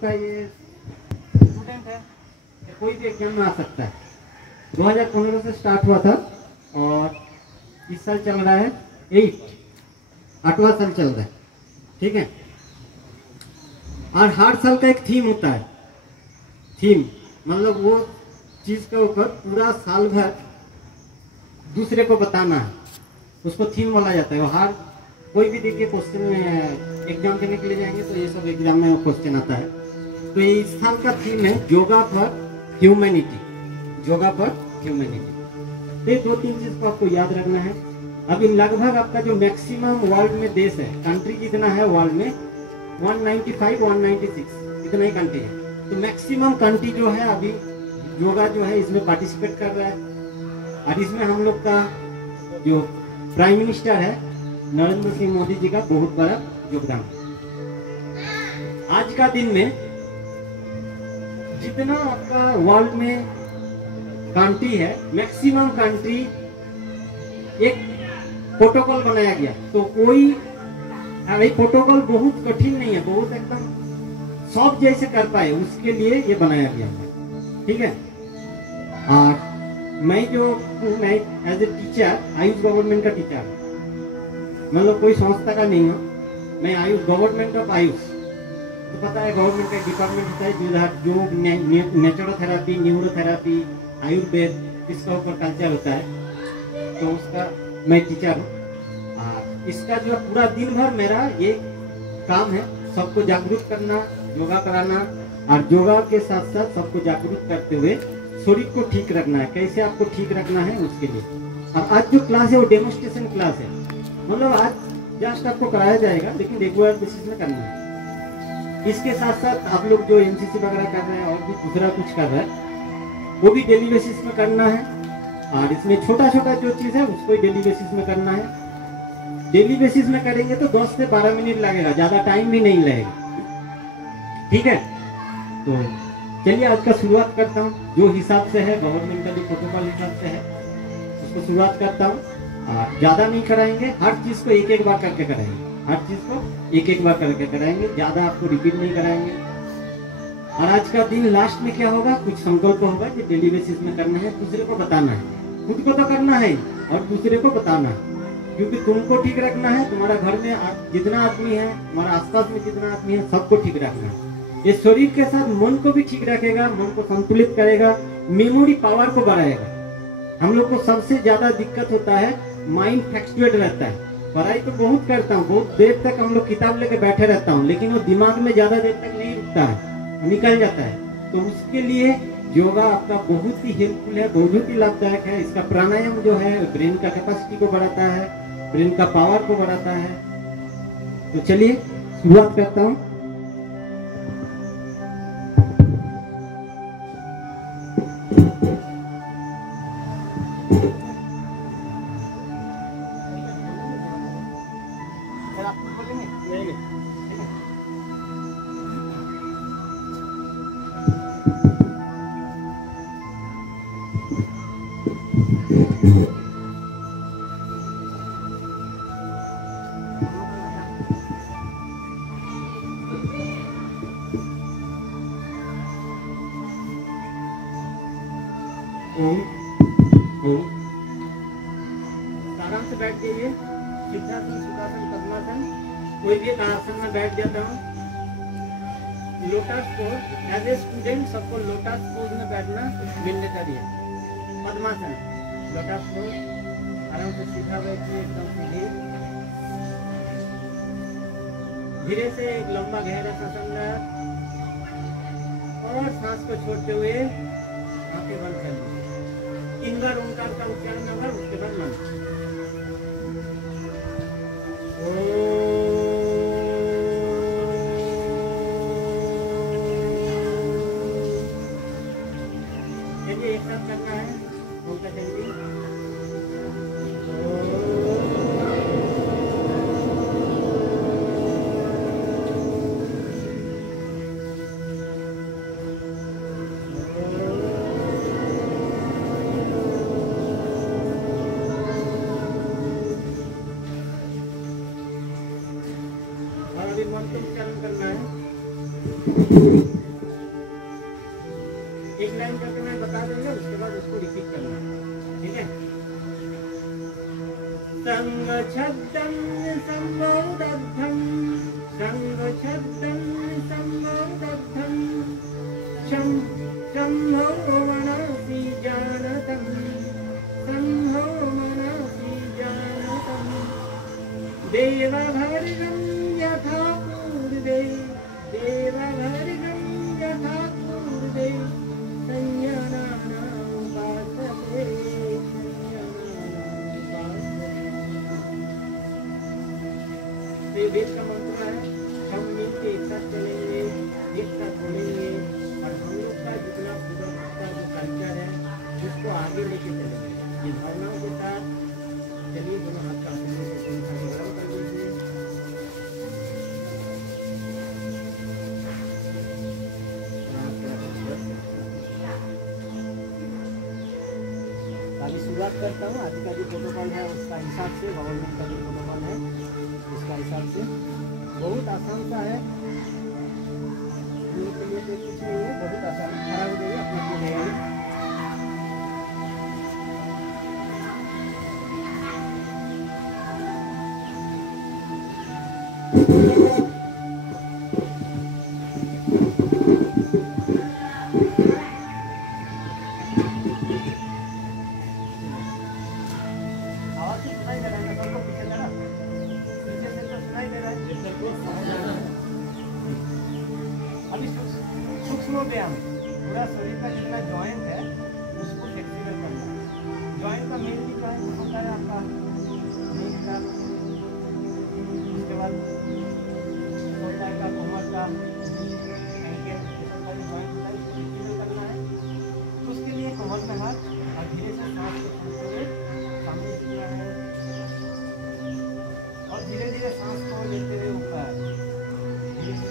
लोग का ये स्टूडेंट है, कोई भी एग्जाम में आ सकता है। 2015 से स्टार्ट हुआ था और इस साल चल रहा है 8वां साल चल रहा है, ठीक है। और हर साल का एक थीम होता है। थीम मतलब वो चीज के ऊपर पूरा साल भर दूसरे को बताना है, उसको थीम बोला जाता है। हर कोई भी देखिए क्वेश्चन में एग्जाम देने के लिए जाएंगे तो ये सब एग्जाम में क्वेश्चन आता है। तो ये इस साल का थीम है yoga for humanity. Yoga for humanity. तो ये 2-3 चीज को आपको याद रखना है। अभी लगभग आपका जो मैक्सिमम वर्ल्ड में देश है, कंट्री जितना है वर्ल्ड में 195 196 इतना ही कंट्री है। तो मैक्सिमम कंट्री जो है अभी योगा जो है इसमें पार्टिसिपेट कर रहा है। और इसमें हम लोग का जो प्राइम मिनिस्टर है नरेंद्र सिंह मोदी जी का बहुत बड़ा योगदान है। आज का दिन में जितना आपका वर्ल्ड में कंट्री है, मैक्सिमम कंट्री एक प्रोटोकॉल बनाया गया। तो कोई प्रोटोकॉल बहुत कठिन नहीं है, बहुत एकदम सब जैसे कर पाए उसके लिए ये बनाया गया है, ठीक है। और मैं as a teacher Ayush government का टीचर, मतलब कोई संस्था का नहीं हूँ मैं, आयुष गवर्नमेंट ऑफ आयुष। तो पता है गवर्नमेंट का एक डिपार्टमेंट होता है जो नेचुरोथेरापी, न्यूरोथेरापी, आयुर्वेद इसका ऊपर कल्चर होता है। तो उसका मैं टीचर हूँ। इसका जो पूरा दिन भर मेरा ये काम है सबको जागरूक करना, योगा कराना, और योगा के साथ साथ सबको जागरूक करते हुए शरीर को ठीक रखना है। कैसे आपको ठीक रखना है उसके लिए। और आज जो क्लास है वो डेमोन्स्ट्रेशन क्लास है, मतलब आज जस्ट आपको कराया जाएगा लेकिन रेगुलर बेसिस में करना है। इसके साथ साथ आप लोग जो एनसीसी वगैरह कर रहे हैं और भी दूसरा कुछ कर रहे हैं वो भी डेली बेसिस में करना है। और इसमें छोटा छोटा जो चीज़ है उसको डेली बेसिस में करना है। डेली बेसिस में करेंगे तो 10 से 12 मिनट लगेगा, ज़्यादा टाइम भी नहीं लगेगा, ठीक है। तो चलिए आज का शुरुआत करता हूँ। जो हिसाब से है गवर्नमेंट का जो प्रोटोकॉल हिसाब से है उसको शुरुआत करता हूँ। ज़्यादा नहीं कराएंगे, हर चीज़ को एक एक बार करके कराएंगे, हर चीज़ को एक एक बार करके कराएंगे, ज़्यादा आपको रिपीट नहीं कराएंगे। और आज का दिन लास्ट में क्या होगा, कुछ संकल्प होगा जो डेली बेसिस में करना है, दूसरे को बताना है। खुद को तो करना है और दूसरे को बताना है, क्योंकि तुमको ठीक रखना है। तुम्हारा घर में जितना आदमी है, तुम्हारा आसपास में जितना आदमी है, सबको ठीक रखना है। ये शरीर के साथ मन को भी ठीक रखेगा, मन को संतुलित करेगा, मेमोरी पावर को बढ़ाएगा। हम लोग को सबसे ज्यादा दिक्कत होता है माइंड फ्लक्चुएट रहता है। पढ़ाई तो बहुत करता हूँ, बहुत देर तक हम लोग किताब लेके बैठे रहता हूँ, लेकिन वो दिमाग में ज्यादा देर तक नहीं रुकता है, निकल जाता है। तो उसके लिए योगा आपका बहुत ही हेल्पफुल है, बहुत ही लाभदायक है। इसका प्राणायाम जो है ब्रेन का कैपेसिटी को बढ़ाता है, ब्रेन का पावर को बढ़ाता है। तो चलिए शुरुआत करता हूँ। आराम से बैठ जाइए, सिद्धासन, सुखासन, पद्मासन, कोई भी एक आसन में बैठ जाता हूँ। Lotus pose, as a student सबको लोटस पोज में बैठना मैंडेटरी है। पद्मासन, लोटस पोज, आराम से सीधा बैठिए, एकदम सीधे। धीरे से एक लंबा गहरा सांस अंदर और सांस को छोड़ते हुए आंखें बंद कर लीजिए। 3 बार ओंकार का उच्चारण होगा, उसके बाद मंत्र। चलिए एक साथ करना है ओंकार जल्दी। मंत्र उच्चारण करना है। एक लाइन करके मैं बता दूंगा, उसके बाद उसको रिपीट करना, ठीक है। संगच्छद्दं संमोदद्धं, संगच्छद्दं संमोदद्धं, शंभो मनसि जानतं, शंभो मनसि जानतं, देवभर्गं यथा पूर्वे, देवभर्गं यथा पूर्वे, संज्ञानानां वासते, वेद का मंत्र है। हम मिलके एक साथ चलेंगे, एक साथ बोलेंगे और हम लोग का जितना पूरा का जो कल्चर है उसको आगे लेके चलेंगे ये भावनाओं के साथ। चलिए दोनों हाथ का गरम कर लीजिए। अभी शुरुआत करता हूँ। आज का जो प्रोटोकॉल है उसका हिसाब से, गवर्नमेंट का जो प्रोटोकॉल है उसका हिसाब से बहुत आसान सा है। के लिए तो कुछ नहीं है, बहुत आसान। खड़ा हो जाइए अपनी तैयारी। व्यायाम पूरा शरीर का जितना जॉइंट है उसको फ्लेक्सिबल करना है। जॉइंट का मेन भी जॉइंट होता है आपका नेक का, उसके बाद होता है का कमर का, एंकल, जॉइंट होता है इसको फ्लेक्सिबल करना है। तो उसके लिए कमर में हाथ और धीरे से सांस को छोड़ते हुए सामने झुकना है और धीरे धीरे सांस को लेते हुए ऊपर धीरे से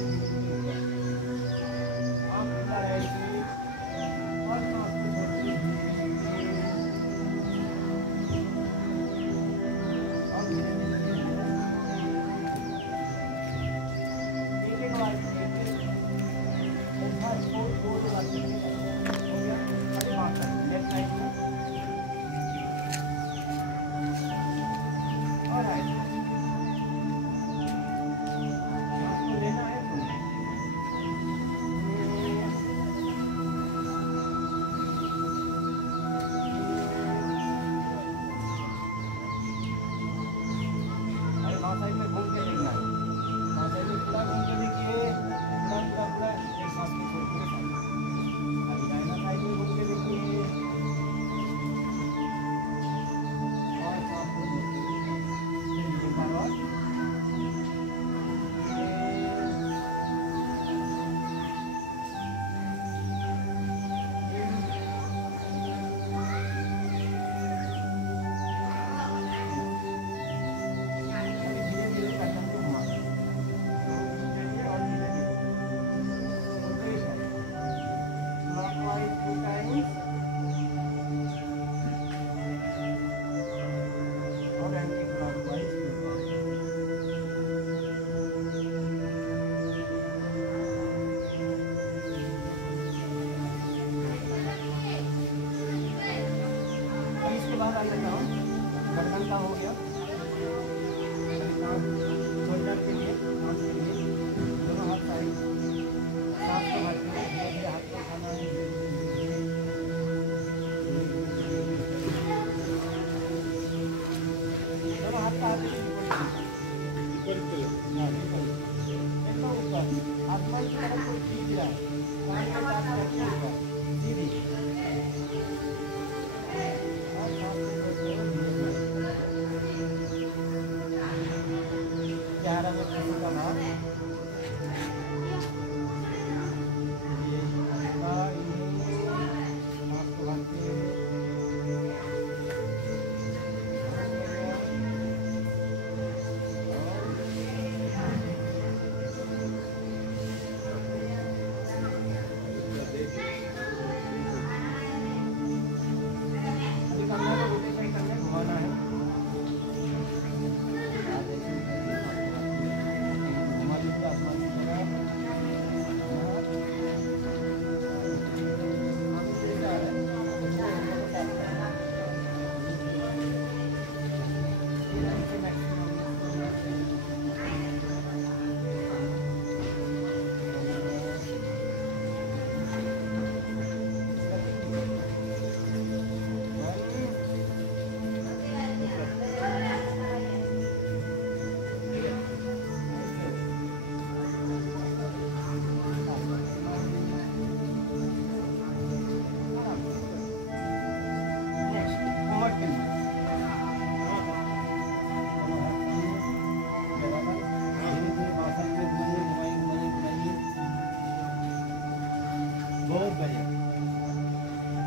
बहुत बढ़िया।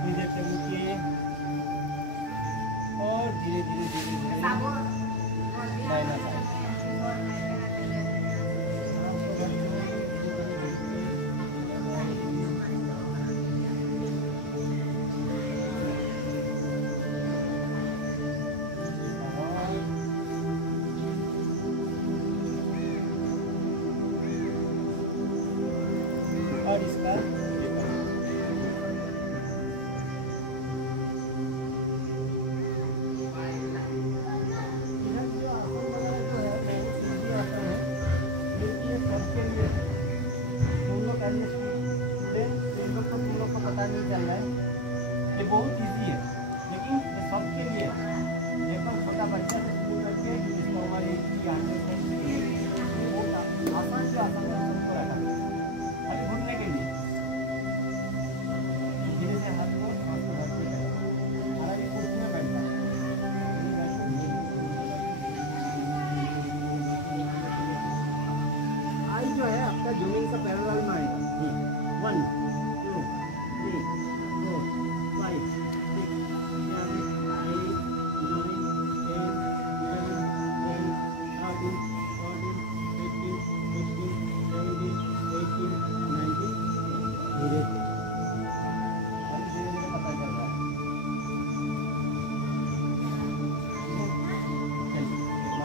धीरे से रुकिए और धीरे धीरे धीरे धीरे दाहिना साइड। और इसका पता नहीं चल रहा है, ये बहुत इजी है, लेकिन ये सबके लिए एकदम छोटा बच्चा से शुरू करके जिसको हमारे आसान से आसान सबको रखा खाली घूमने के लिए। धीरे से हाथ को हालांकि कुर्सी में बैठता आई जो है आपका जमीन का पैरेलल में आएगा। 1 2 3 4 5 6 7 8 9 10 11 12 13 14 15 16 17 18 19 धीरे पता चल रहा है।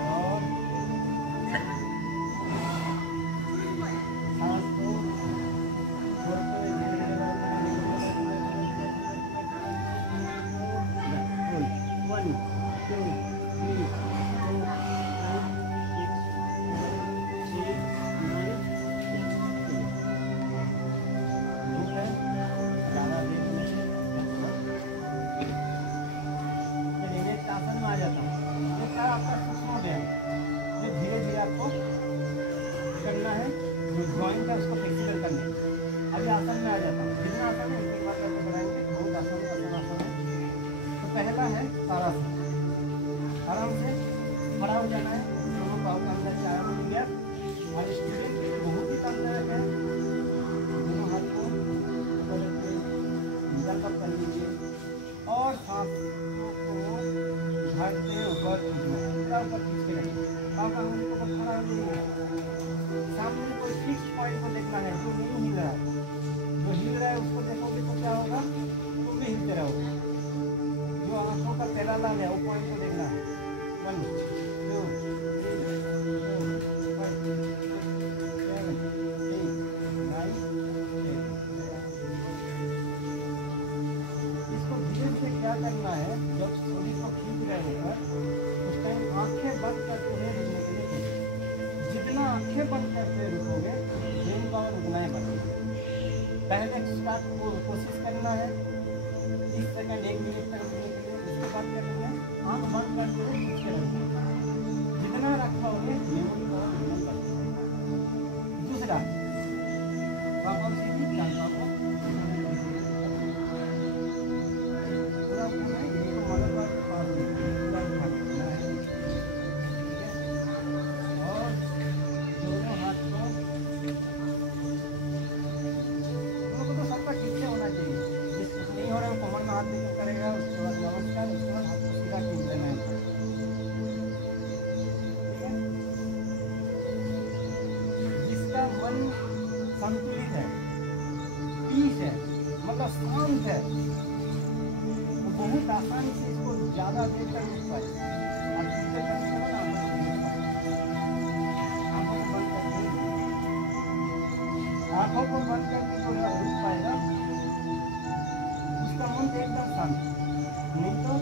और सांस को छोड़ते हुए धीरे धीरे 1 2 3 4 5 6 7 8 9 ज़्यादा देर चलिए नेक्स्ट आसन में आ जाता हूँ। ये सारा आपका सूक्ष्म हो गया। ये धीरे धीरे आपको करना है, जो ड्राइंग का उसको फ्लेक्सिबल करना है। अभी आसन में आ जाता हूँ। कितना आसन है एक बार करके बनाएंगे, बहुत आसन है। तो पहला है तारासन। आराम से खड़ा हो जाना है, दोनों पाँव का अंदर चारा मिल गया और स्ट्रेचिंग बहुत ही कमजोर है। दोनों हाथ को ऊपर रखिए, नीचा कप कर लीजिए और सांस को झड़ते ऊपर खींचना, पूरा ऊपर खींच के रखिए। पाँव का अंदर ऊपर खड़ा हो जाइए। सामने कोई फिक्स पॉइंट को देखना है जो नहीं हिल रहा है। जो हिल रहा है उसको देखोगे तो क्या होगा, तुम भी हिलते रहोगे। जो आंखों का पैरेलल है वो पॉइंट को देखना है। 1 2 3 4 5 6 7 8 9 10। इसको धीरे धीरे क्या करना है, जब शरीर को खींच रहे होकर उस टाइम आंखें बंद करके उन्हें रुकने के लिए कहिए। जितना आंखें बंद करके रुकोगे ब्रेन पावर उतना ही बढ़ेगा। पहले स्टार्ट को कोशिश करना है 30 सेकंड 1 मिनट तक रुकने के लिए। उसके बाद क्या करना है, आँख बंद करके हुए खींच के रखना। जितना रखोगे मेमोरी पावर उतना बढ़ेगा। दूसरा पापा सीधी पूरा पूरा एक मलबा के पास पूरा उठा देना है। ठीक है, और दोनों हाथ को तो सबका ठीक से होना चाहिए। जिस नहीं हो रहा है कमर में हाथ लेकर करेगा, उसके बाद नमस्कार, उसके बाद हाथ को सीधा खींच देना है। ठीक है, जिसका मन संतुलित है, पीस है, मतलब शांत है, तो बहुत आसानी से इसको ज़्यादा देर तक रुक पाए। और दूसरे करने के बाद आँखों को बंद करके जो रुक पाएगा उसका मन एकदम शांत। नहीं तो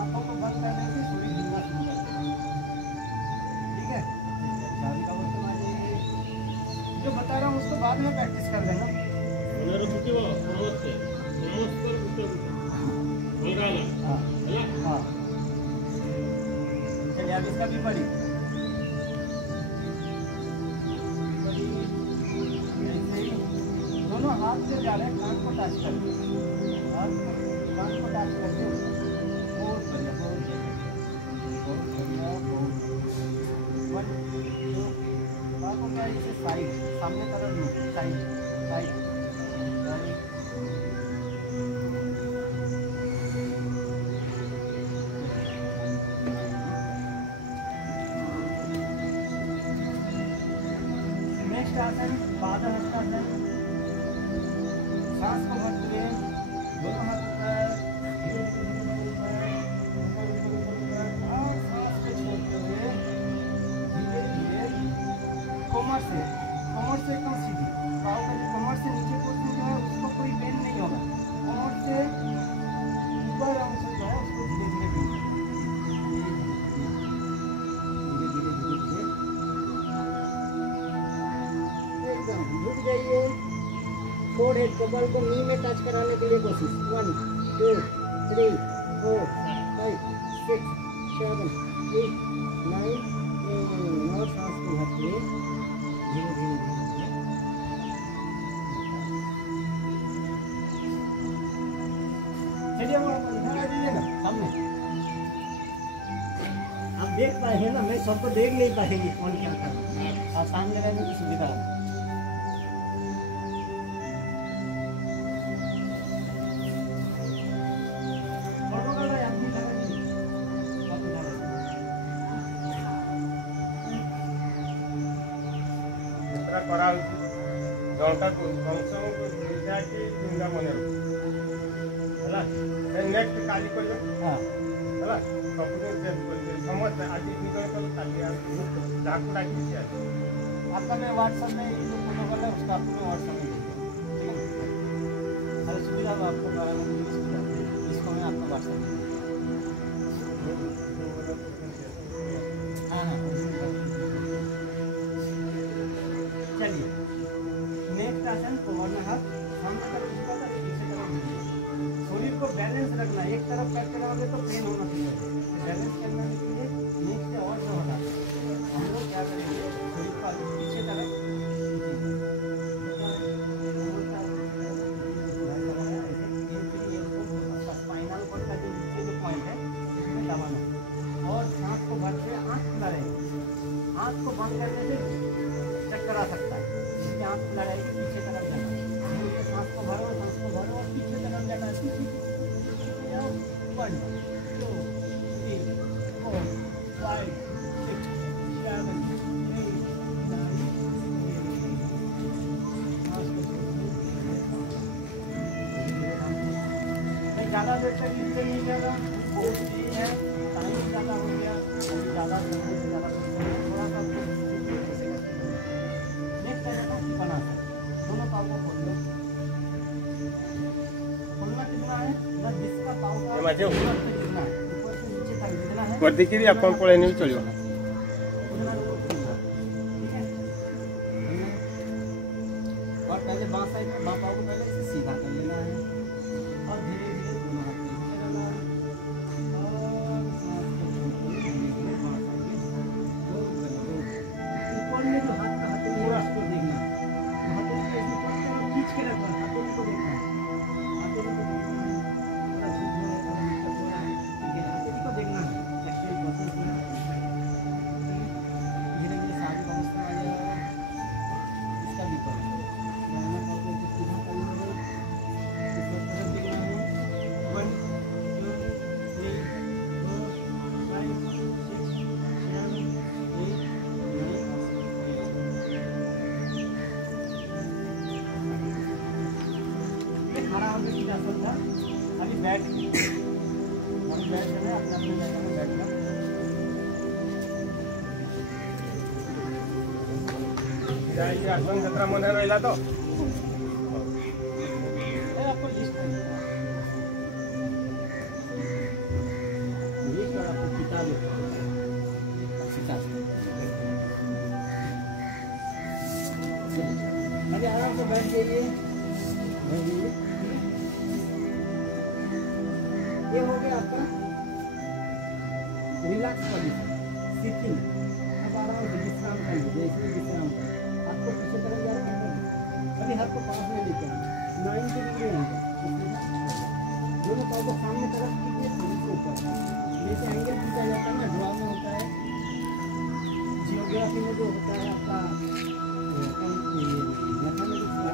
आँखों को बंद करने से शरीर हिलना शुरू कर देगा। ठीक है, चाबी का बर्तन आ जाइए। जो बता रहा हूँ उसको बाद में प्रैक्टिस कर लेना। हाँ हाँ, चलिए अब इसका भी पढ़ी। दोनों हाथ से जा रहे हैं, कान को टच करके, कान को टच करके बहुत बढ़िया, बहुत बढ़िया, बहुत बढ़िया। बातों का इसे साइड, सामने तरफ नहीं, साइड साइड साइड नेक्स्ट आसन पाद हस्तासन। सांस को भरते हुए दोनों हाथ ऊपर, धीरे धीरे ऊपर और सांस को छोड़ते हुए धीरे धीरे कमर से एकदम सीधी, पाँव का जो कमर से नीचे पोर्शन जो है उसको कोई बेंड नहीं होगा। कमर से ऊपर अंश जो है उसको धीरे धीरे बेंड एकदम झुक जाइए। फोरहेड को बल को नी में टच कराने के लिए कोशिश। 1 2 3 4 5 6 7 8 9 और सांस को भरते धीरे धीरे चलिए वो इधर आ जाइएगा सामने। आप देख पाए हैं ना, मैं सबको देख नहीं पाएंगे कौन क्या कर रहा है। आप सामने रहने की सुविधा है। करा जौटा कमसे चिंता मन है नेक्स्ट काली कर समझ आज आपका मैं व्हाट्सएप में जो प्रोटोकॉल है उसका आपको व्हाट्सएप में ठीक है। हर सुविधा आपको द्वारा इसको मैं आपको व्हाट्सएप हाँ हाँ। चलिए नेक्स्ट आसन कोमर हाथ सामने तरफ झुका कर पीछे तरफ घूमिए। शरीर को बैलेंस रखना, एक तरफ पैर लगाओगे तो पेन होना चाहिए। बैलेंस करने के लिए नेक्स्ट और जो होगा हम लोग क्या करेंगे, शरीर को पीछे तरफ स्पाइनल कॉर्ड का जो नीचे जो पॉइंट है उसमें दबाना और सांस को भरते आँख खुला रहेगी। आँख को बंद करने से चक्कर आ सकता है, इसलिए आँख खुला रहेगी, पीछे तरफ जाना। सांस को भरो और पीछे तरफ जाना। पीछे जाओ 1 2 3 4 5 6 7 8 9 ज़्यादा देर तक इससे नहीं जाना, बहुत ही है, टाइम ज़्यादा हो गया, अभी ज़्यादा थोड़ा सा बना दोनों पाव को खोल लो। खोलना कितना है ना, जिसका पाव का ऊपर से नीचे तक जितना है कर देखिए अपन पड़े नहीं चलियो उतना खोलना, ठीक है। और पहले बाएं साइड बाएं पाव को पहले इसे सीधा कर लेना है और धीरे धीरे दोनों हाथ नीचे करना है और ऊपर में जो हाथ का हाथ पूरा उसको देखना है। खींच के रखना, हाथों को देखना है, हाथों को देखना है, थोड़ा झुक जाए और नीचे थोड़ा ठीक है, हाथों को देखना है। एक्चुअली प्रोसेस में धीरे धीरे सारी अवस्था आ जाएगा। इसका भी करो मैं करते हैं सीधा कर लेंगे, इसको तरफ देखना है। 1 2 3 4 5 6 7 8 खड़ा होकर सीधा सोचा। अभी बैठ हम बैठ रहे हैं, अपने अपने जगह में बैठना। जाइए आसन जत्रा मन रहला तो आपको लिस्ट और आपको किताब अभी आराम से बैठ जाइए। ये हो गया आपका रिलैक्स पोजीशन, सिटिंग। अब आराम से विश्राम करेंगे, जैसे विश्राम करें। आपको पीछे तरफ जाना है, अभी हाथ को पास में लेकर 90 डिग्री होगा। दोनों पाँव को सामने तरफ कीजिए, शरीर के ऊपर। जैसे एंगल खींचा जाता है ना, ड्रॉ में होता है, जियोग्राफी में जो होता है आपका मैथमेटिक्स का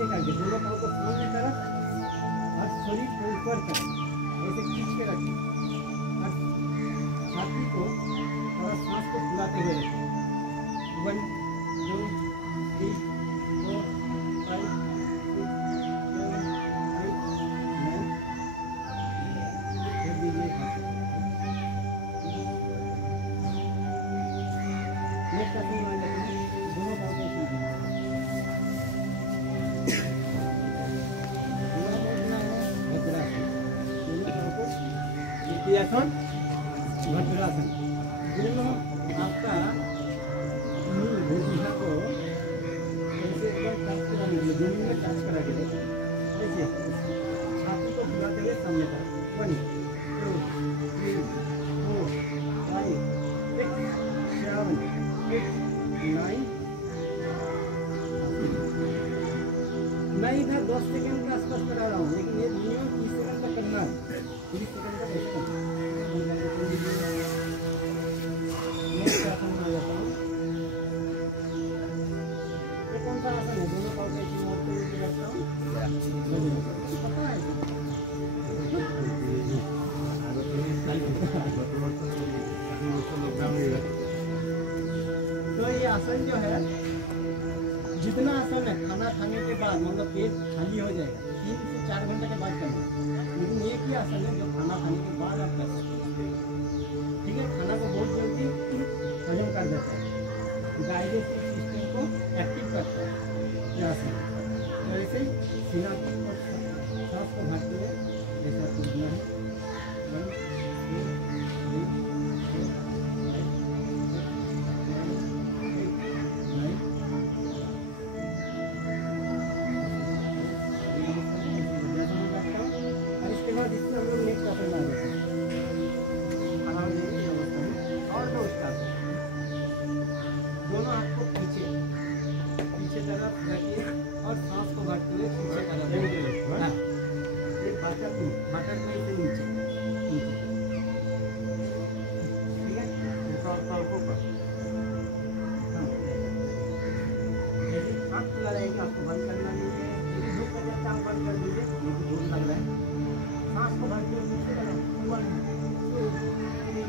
ऐसे करके दोनों पाँव को सामने तरफ और शरीर को ऊपर तरफ ऐसे खींच के रखें और छाती को थोड़ा सांस को फुलाते हुए रखें। 1 2 3 4 5 6 7 8 9 फिर दीजिए। नेक्स्ट आसन मान लेते हैं, दोनों पाँव को सीधे आसन भद्रासन। दोनों आपका भुजा को ऐसे एकदम टच करा लीजिए, जमीन में टच करा के देखिए। ऐसे छाती को फुलाते हुए सामने तक 1 2 3 4 5 6 7 8 9। मैं इधर 10 सेकंड के आसपास करा रहा हूँ, लेकिन ये मिनिमम 30 सेकंड तक करना है। 30 सेकंड तक ऐसे करना है। नेक्स्ट आसन में आ जाता हूँ। ये कौन सा आसन है? दोनों पाँव को एक मोड़ पे नीचे रखता हूँ। पता है तो ये आसन जो है, जितना आसन है खाना खाने के बाद, मतलब पेट खाली हो जाएगा, 3 से 4 घंटे के बाद करना है। लेकिन एक ही आसन है जो खाना खाने के बाद आप कर सकते हैं। ठीक है, खाना को बहुत जल्दी हजम कर देता है, डाइजेस्टिव सिस्टम को एक्टिव करता है ये आसन। तो ऐसे ही सीना को सांस को भरते हुए ऐसा कूदना है। 1 2 3 4 5 इसके बाद इसमें हम लोग नेक्स्ट आसन में आ जाते हैं। आराम से इस अवस्था में और दो स्टार्ट। दोनों हाथ को पीछे तरफ रखिए और सांस को भरते हुए पीछे तरफ। हाँ, एक बटक में से नीचे नीचे। ठीक है, आँख खुला रहेगा, आपको बंद करना नहीं है। धूप का जब आँख बंद कर दीजिए, मुझे धूप लग रहा है। सांस को भरते हुए पीछे तरफ 1 2 3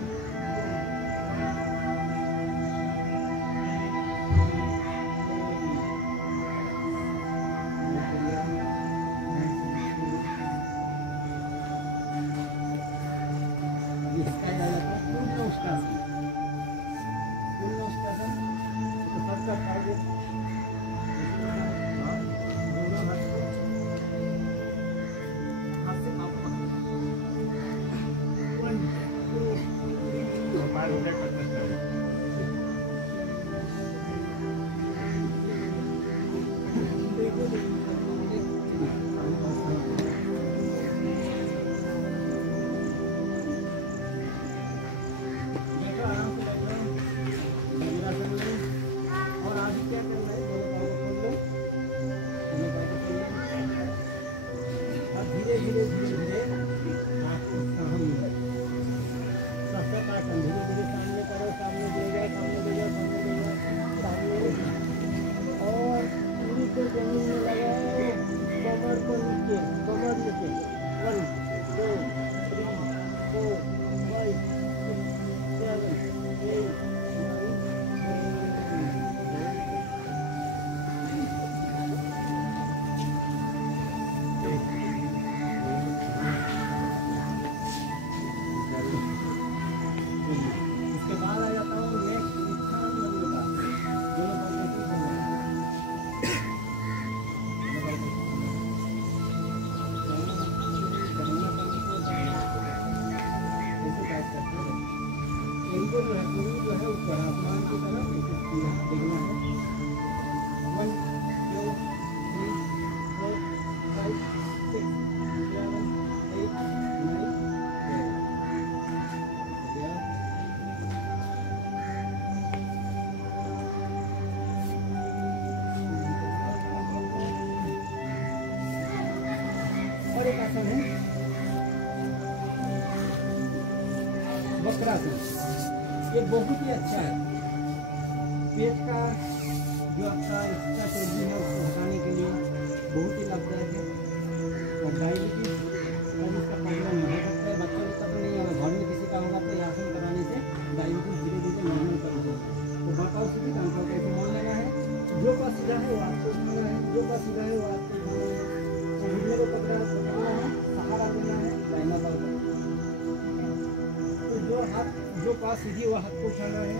और एक आसन है वक्रासन। ये बहुत ही अच्छा है पेट का जो आपका एक्स्ट्रा चर्बी है उसको हटाने के लिए, बहुत ही लाभदायक है। और डायबिटीज का जिसका प्रॉब्लम हो सकता है, बच्चों का तो नहीं होगा, घर में किसी का होगा तो आसन कराने से डायबिटीज धीरे धीरे नॉर्मल कर देगा। तो बाकाओ सीधी कांटाओं को ऐसे मान लेना है, जो का सीधा है वो आपको उठाना है, जो का सीधा है वो आपको उठाना है, तो घुटने को पकड़ना है, सहारा देना है दाहिना पाँव को। तो जो हाथ जो पास सीधी वो हाथ को उठाना है,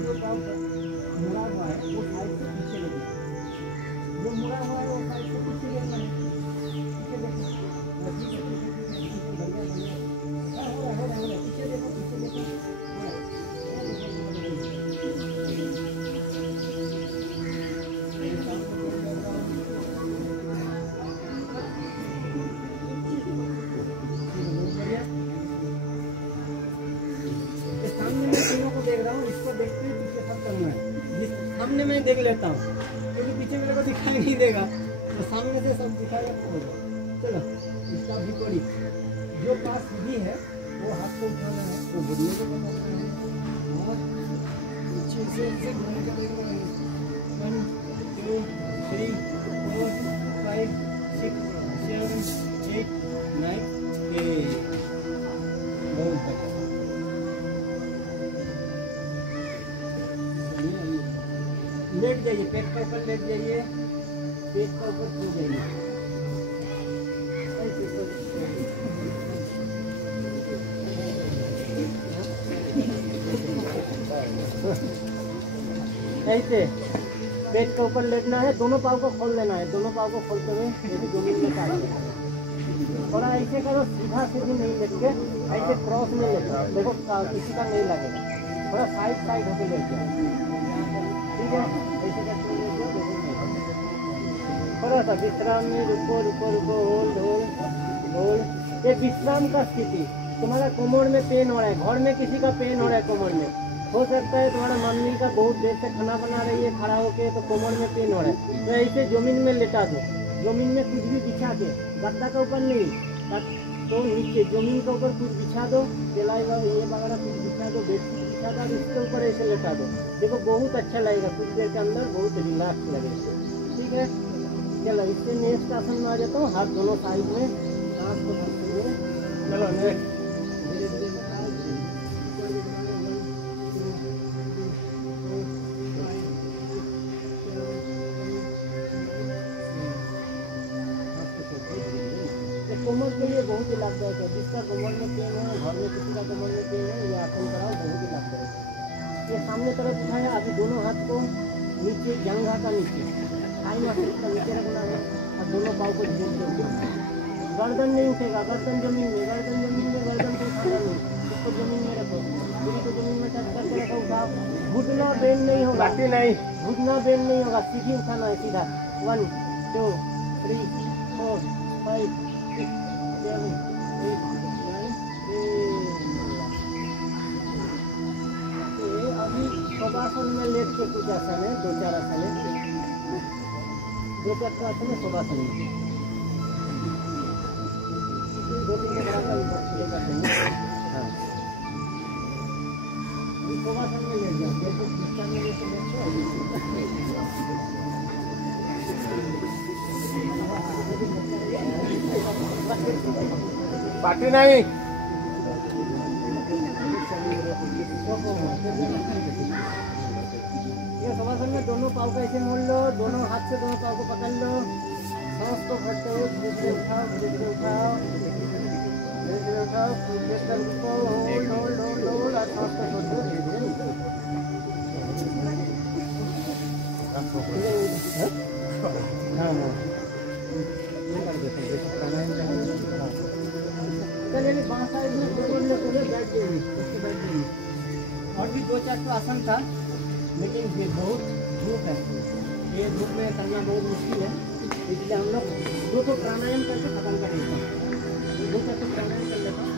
जो पाँव मुड़ा हुआ है वो साइड से पीछे लेना है, जो मुड़ा हुआ है वो साइड से पीछे लेना है। पीछे देखो, बढ़िया बढ़िया, हो रहा है, पीछे देखो, पीछे देखो, सामने मैं देख लेता हूँ क्योंकि पीछे मेरे को दिखाई नहीं देगा, तो सामने से सब दिखाएगा तो होगा। चलो इसका विपरीत, जो पास सीधी है वो हाथ को उठाना है, वो घुटने को पकड़ना है और पीछे से घुमाने का देखना है। 1 2 3 4 5 6 7 8 9 10। बहुत बढ़िया। लेट जाइए, पेट के ऊपर लेट जाइए, पेट के ऊपर सो जाइए। ऐसे पेट के ऊपर लेटना है, दोनों पाँव को खोल देना है, दोनों पाँव को खोलते हुए ऐसे जमीन में काट देना है। थोड़ा ऐसे करो, सीधा सीधी नहीं लेट के, ऐसे क्रॉस में लेटो, देखो किसी का नहीं लगेगा, थोड़ा साइड साइड होकर लेट जाओ, ठीक है। ऐसे करके थोड़ा सा विश्राम में रुको रुको रुको, होल्ड होल्ड होल्ड। ये विश्राम का स्थिति, तुम्हारा कोमर में पेन हो रहा है, घर में किसी का पेन हो रहा है कोमर में, हो सकता है तुम्हारा मम्मी का बहुत देर से खाना बना रही है खड़ा होके, तो कोमर में पेन हो रहा है, तो ऐसे जमीन में लेटा दो, जमीन में कुछ भी बिछा के, गद्दा के ऊपर नहीं, तो नीचे जमीन के ऊपर कुछ बिछा दो, सिलाई ये वगैरह कुछ बिछा दो, बेडशीट बिछा दो, इसके ऊपर ऐसे लेटा दो, देखो बहुत अच्छा लगेगा, कुछ देर के अंदर बहुत रिलैक्स लगेगा, ठीक है। चलो इससे नेक्स्ट आसन में आ जाता हूँ, हाथ दोनों साइड में, सांस को भरते हुए, चलो नेक्स्ट धीरे धीरे कोमर के लिए बहुत ही लाभदायक है। जिसका कोमर में पेन है, घर में किसी का कोमर में पेन है, ये आसन कराओ, बहुत ही लाभदायक है। ये सामने तरफ उठाया, अभी दोनों हाथ को नीचे, जंघा का नीचे, थाई मसल का नीचे रखना है और दोनों पाँव को धीरे धीरे उठाना है। गर्दन नहीं उठेगा, गर्दन जमीन में, गर्दन जमीन में, गर्दन को उठाना नहीं, इसको जमीन में रखो, पूरी को जमीन में टच करके रखो, उठाओ, घुटना बेंड नहीं होगा, घुटना बेंड नहीं होगा, सीधी उठाना है सीधा। 1 2 3 4 5 6 7 8 9 10। अभी शवासन में लेट के कुछ आसन है, 2-4 आसन है, 2-4 आसन है शवासन में, 2-3 के बराबर करते हैं। हाँ शवासन में लेट जाओ, जैसे जिसका में लेट बाटी नहीं ये शवासन में दोनों पाँव को ऐसे मोड़ लो, दोनों हाथ से दोनों पाँव को पकड़ लो, सांस को भरते हुए धीरे धीरे उठाओ, धीरे धीरे उठाओ, धीरे धीरे उठाओ, होल्ड होल्ड होल्ड होल्ड, और सांस को छोड़ दो, धीरे धीरे हाँ हाँ ये कर देते हैं, प्राणायाम करेंगे। चलिए बाएं साइड में बैठ जाइए, उसके बैठ जाइए। और भी 2-4 तो आसन था, लेकिन ये बहुत धूप है, ये धूप में करना बहुत मुश्किल है, इसलिए हम लोग 2 तो प्राणायाम करके खत्म कर देते हैं। 2 तो प्राणायाम कर लेता हूँ।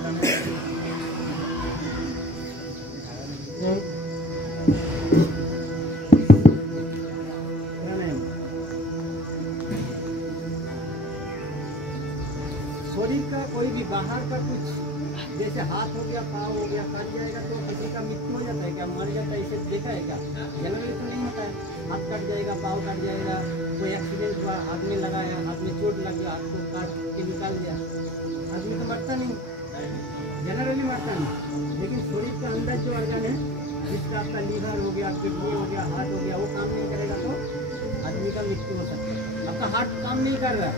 शरीर का कोई भी बाहर का कुछ जैसे हाथ हो गया, पाँव हो गया, कट जाएगा तो किसी का मृत्यु हो जाता है क्या, मर जाता है, इसे देखा है क्या? जनरली तो नहीं होता है। हाथ कट जाएगा, पाँव कट जाएगा, कोई एक्सीडेंट हुआ, हाथ में लगाया, हाथ में चोट लग गया, हाथ को काट के निकाल दिया, आदमी तो मरता नहीं, जनरली मरता नहीं। लेकिन शरीर के अंदर जो ऑर्गन है, जिसका आपका लीवर हो गया, किडनी हो गया, हार्ट हो गया, वो काम नहीं करेगा तो आदमी का मृत्यु हो सकता है। आपका हार्ट काम नहीं कर रहा है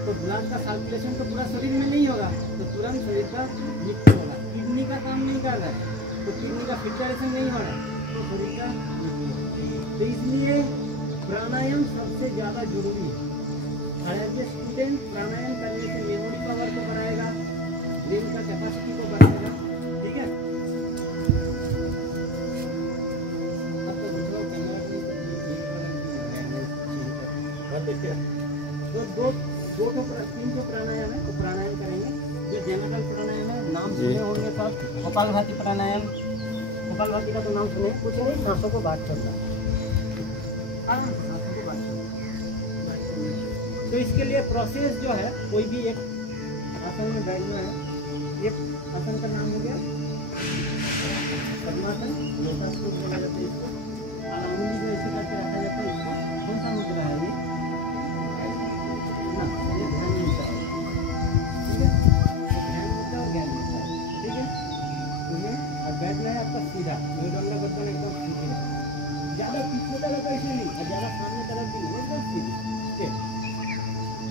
तो ब्लड का सर्कुलेशन तो पूरा शरीर में नहीं होगा, तो तुरंत शरीर का मृत्यु होगा। किडनी का काम नहीं कर रहा है तो किडनी का फिल्टरेशन नहीं हो रहा है तो शरीर का मृत्यु होगा। तो इसलिए प्राणायाम सबसे ज़्यादा जरूरी है। और एज ए स्टूडेंट प्राणायाम करने से मेमोरी पावर को बढ़ाएगा, ब्रेन का कैपेसिटी को बढ़ाएगा। ठीक है, अब तो दूसरा कैमरा तो दो तीन प्राणायाम है, तो प्राणायाम करेंगे। जो जनरल प्राणायाम है, नाम सुने होंगे सब, कपालभाति प्राणायाम। कपालभाति का तो नाम सुने, कुछ नहीं, सांसों को बात करना, सांसों को बात करना। तो इसके लिए प्रोसेस जो है, कोई भी एक आसन में बैठना है। एक आसन का नाम हो गया पद्मासन, लोटस को बोला जाता है इसको, और अंगुली जो ऐसे करके रखा जाता है, इसको कौन सा मुद्रा है ये? ये ध्यान मुद्रा है, ठीक है, ध्यान मुद्रा और ज्ञान मुद्रा, ठीक है। तुम्हें और बैठना है आपका सीधा, मेरुदंड गर्दन एकदम सीधी है, ज़्यादा पीछे तरफ ऐसे नहीं और ज़्यादा सामने तरफ भी नहीं, एकदम सीधी।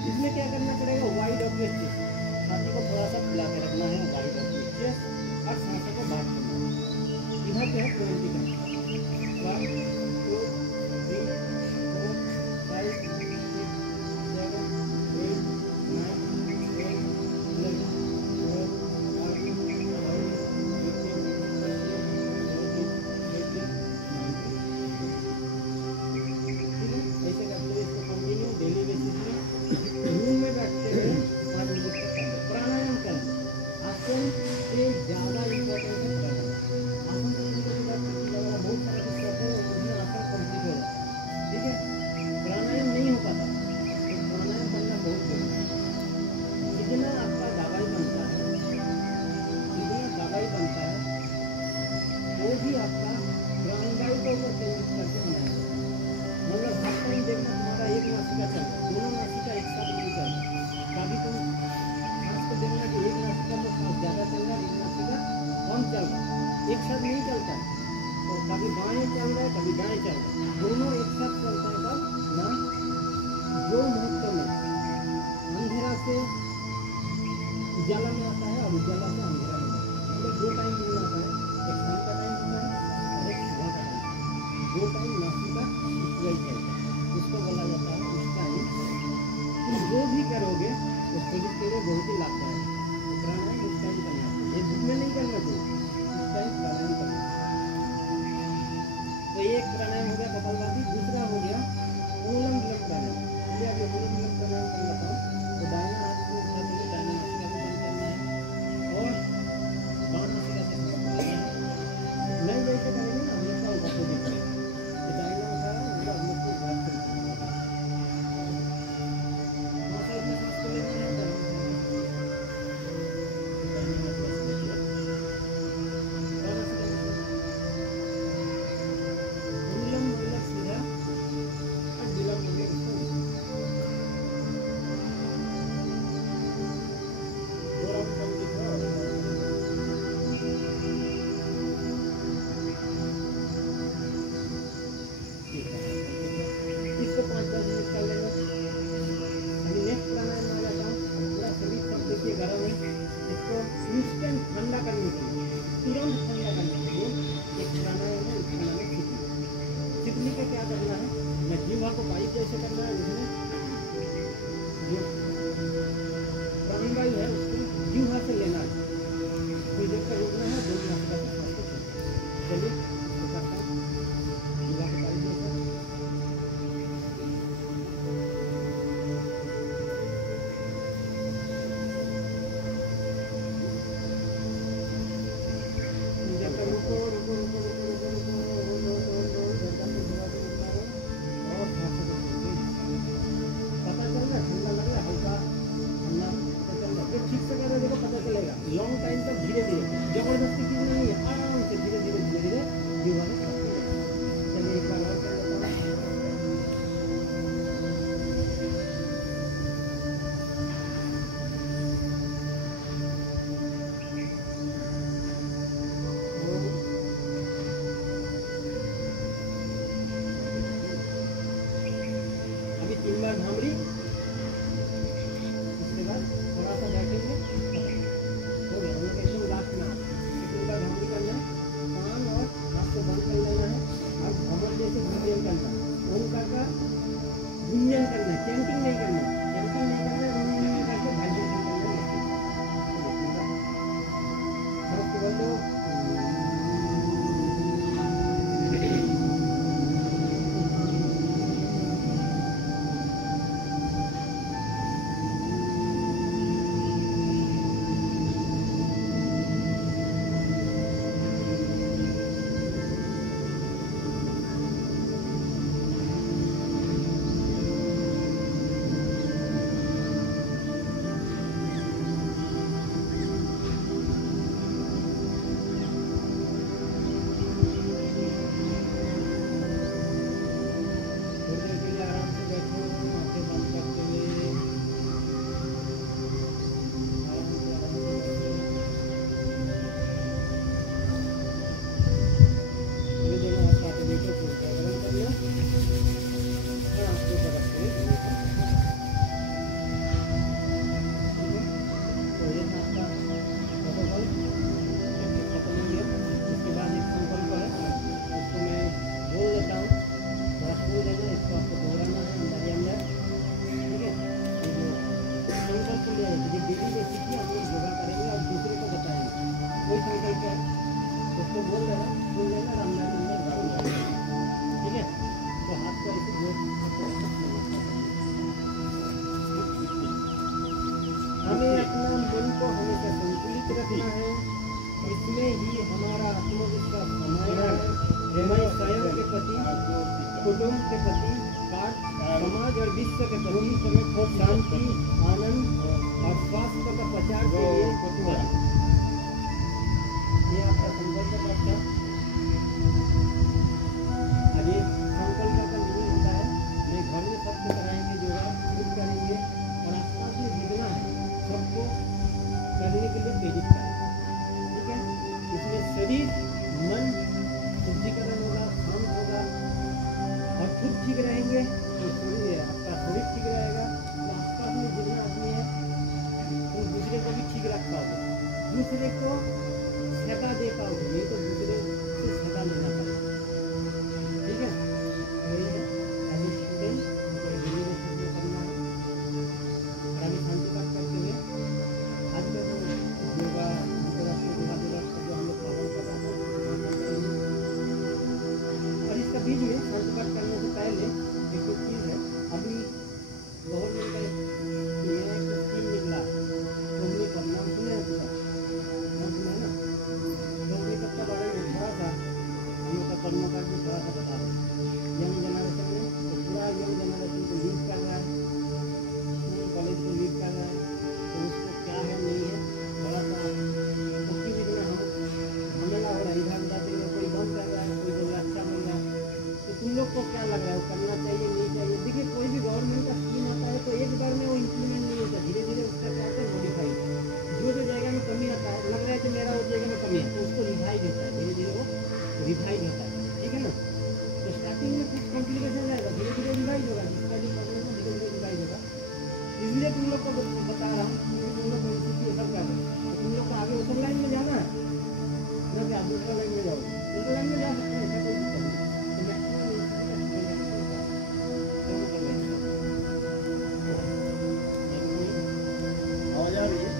इसमें क्या करना पड़ेगा, वाइड ऑफ द चेस्ट, छाती को थोड़ा सा फैला के रखना है, वाइड ऑफ द चेस्ट, और सांसों को बात करना है। इधर पे है 20 का 1 2 3 4 5 6 7 8 9 10 11 12 ऐसे करते हुए इसको कंटिन्यू डेली बेसिस में रूम में बैठते हुए 5 मिनट तक करें, प्राणायाम करें। आसन से ज़्यादा इम्पोर्टेंट है प्राणायाम। आसन करने के बाद बहुत सारे कुछ करते हैं, वही आसन कंप्लीट हो जाता है, ठीक है। प्राणायाम नहीं हो पाता तो प्राणायाम करना बहुत जरूरी है। जितना आपका दवाई बनता है, जितना दवाई बनता है वो भी आपका प्राणवायु के ऊपर केंद्रित करके बनाया जाता है। मतलब हर टाइम देखना तुम्हारा एक नासिका चल रहा है, दोनों नासिका एक साथ नहीं चल रहा। कभी तुम सांस को देखना कि एक नासिका तो सांस ज़्यादा चल रहा है, एक नासिका कम चल रहा है, एक साथ नहीं चलता है। तो कभी बाएं चल रहा है, कभी दाएं चल रहा है, दोनों एक साथ चलता है तब ना। जो मुहूर्त में अंधेरा से उजाला में आता है और उजाला से अंधेरा में आता है, मतलब 2 टाइम मिलना आता है, एक शाम का टाइम होता है और एक सुबह का टाइम। 2 टाइम नासिका इक्वल चलता है, उसको बोला जाता है उस टाइम। तुम जो भी करोगे वो शरीर के लिए बहुत ही लाभदायक है। प्राणायाम उस टाइम करना चाहिए, ये धूप में नहीं करना चाहिए, उस टाइम प्राणायाम करना चाहिए। तो एक प्राणायाम हो गया कपालभाति, दूसरा हो गया अनुलोम विलोम प्राणायाम। चलिए अभी अनुलोम विलोम प्राणायाम कर लेता हूँ। तो दाहिना हाथ को उठा के दाहिना नासिका को बंद करना है और बाएं नासिका से सांस को लेना है। नहीं जैसे करेंगे ना हमेशा ऊपर को दिखेगा, तो दाहिना उठा रहा है, हम लोग को बात करना है। माथा ऊपर सांस को लेना है, दाहिना हाथ बस लीजिए, बाएं नासिका से अनुलोम मतलब सीधा और विलोम हो गया इसको थोड़ा कम दिखा और इसको 5-10 मिनट कर लेंगे। अभी नेक्स्ट प्राणायाम आ जाता हूँ। पूरा शरीर सब देखिए गर्म है, इसको इंस्टेंट ठंडा करने के लिए, तुरंत ठंडा करने के लिए एक प्राणायाम है, इसका नाम है सिकनी। सिकनी का क्या करना है, मैं जीवा को पाइप जैसे करना है, जिसमें जो प्राणवायु है उसको जीवा से लेना है, कोई देर तक रुकना है, 2 नासिका से सांस को छोड़ना है। चलिए इसको करता हूँ, जीवा को पाइप जैसा। जब तक रुको रुको रुको रुको रुको रुको गर्दन को थोड़ा सा उठा लो और सांसों को छोड़ दो। पता चल रहा है, ठंडा लग रहा है, हल्का मनुष्य के प्रति शांति, आनंद और स्वास्थ्य का प्रचार के लिए करा। ये आपका संकल्प पत्र। अभी संकल्प का नियम होता है, मैं घर में सबको कराएंगे, योगा खुद करेंगे और आसपास में जितना है सबको करने के लिए प्रेरित करेंगे। ठीक है, इसमें शरीर मन शुद्धिकरण होगा, शांत होगा और खुद ठीक रहेंगे तो शरीर आपका शरीर ठीक रहेगा। तो आसपास में जितना आदमी है तो दूसरे को भी ठीक रख पाओगे, दूसरे को सेवा दे पाओगे, नहीं तो दूसरे से सेवा लेना पड़ेगा। ठीक है, वही है अभी स्टूडेंट करना है। और अभी शांति पाठ करते हुए आज मैं योगा अंतर्राष्ट्रीय योगा दिवस जो हम लोग पालन कर रहा था, और इसका बीच में शांति पाठ करने से पहले एक तो चीज़ है, अभी गवर्नमेंट का नया एक स्कीम निकला, टोमनी का नाम सुने हैं? पूरा नाम सुना है ना? टोमनी कब का बारे में थोड़ा सा हम लोग का कर्मकांड भी थोड़ा सा बता रहे हैं। यंग जनरेशन में तो पूरा यंग जनरेशन को लीड कर रहा है, कॉलेज को लीड कर रहा है, तो उसको क्या है नहीं है थोड़ा सा भक्ति भी जो हम झमेला हो रहा है, इधर उधर देखो कोई बंद कर रहा है, कोई बोल रहा अच्छा बोल रहा है। तो तुम लोग को क्या लग रहा है, करना चाहिए नहीं चाहिए? देखिए कोई भी गवर्नमेंट का स्कीम आता है तो एक बार में वो इम्प्लीमेंट नहीं होता, धीरे धीरे उसका क्या होता है मॉडिफाई। जो जगह में कमी आता है, लग रहा है कि मेरा उस जगह में कमी है तो उसको रिवाइज होता है, धीरे धीरे वो रिवाइज होता है। ठीक है ना, तो स्टार्टिंग में कुछ कॉम्प्लिकेशन रहेगा, धीरे धीरे रिवाइज होगा, जिसका जो प्रॉब्लम है धीरे धीरे रिवाइज होगा। इसलिए तुम लोग को बता रहा हूँ कि तुम लोग ये सब कर रहे हो, तो तुम लोग को आगे उस लाइन में जाना है ना, कि आप दूसरा लाइन में जाओ, दूसरा लाइन में जा सकते हैं, ऐसा कोई दिक्कत नहीं। तो आवाज आ रही है?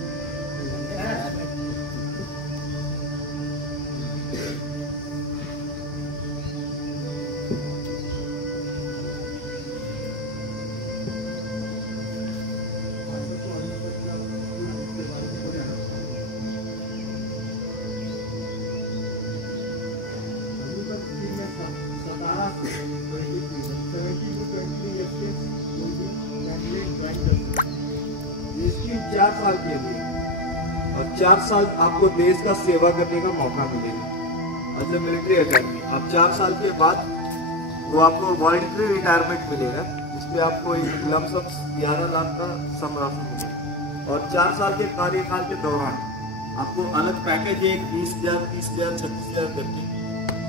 इसकी 4 साल के लिए और 4 साल आपको देश का सेवा करने का मौका मिलेगा एज ए मिलिट्री अकेडमी। अब 4 साल के बाद वो आपको वॉलंटरी रिटायरमेंट मिलेगा, जिसपे आपको एक लमसम 11 लाख का सम राशि मिलेगा। और 4 साल के कार्यकाल के दौरान आपको अलग पैकेज है, 20,000, 30,000, 36,000 करके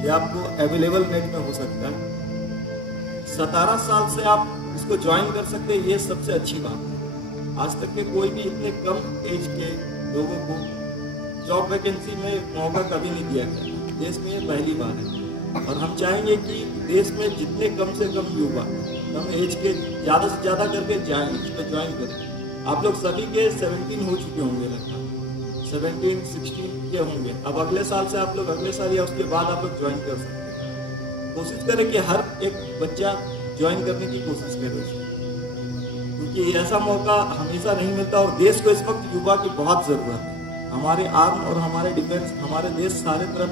ये आपको अवेलेबल नेट में हो सकता है। 17 साल से आप इसको ज्वाइन कर सकते हैं, ये सबसे अच्छी बात है। आज तक के कोई भी इतने कम एज के लोगों को जॉब वैकेंसी में मौका कभी नहीं दिया गया, देश में ये पहली बार है। और हम चाहेंगे कि देश में जितने कम से कम युवा कम एज के ज़्यादा से ज़्यादा करके जाएँ, इस पर ज्वाइन करें। आप लोग सभी के 17 हो चुके होंगे, लगता 17, 16 के होंगे। अब अगले साल से आप लोग अगले साल या उसके बाद आप लोग ज्वाइन कर सकते हैं। कोशिश करें कि हर एक बच्चा ज्वाइन करने की कोशिश करे, क्योंकि ऐसा मौका हमेशा नहीं मिलता और देश को इस वक्त युवा की बहुत ज़रूरत है। हमारे आर्म और हमारे डिफेंस, हमारे देश सारे तरफ